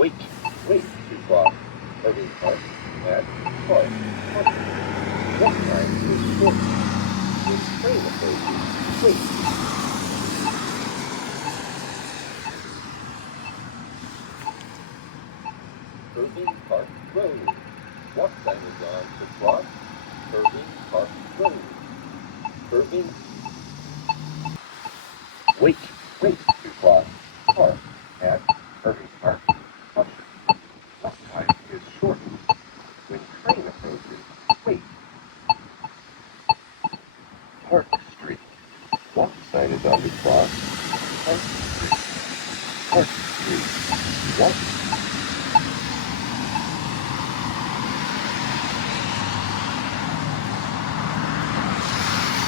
Wait, wait to cross Irving Park at Cross Buttons. Walk time is shorten. When train approaches, wait. Irving Park Road. Walk sign is on to cross Irving Park Road. Irving. Wait, wait to cross Park at Irving Park Caution. Walk time is shortened. When train approaches, wait. Park Street. Walk sign is on to cross Park Street. Park Street. Walk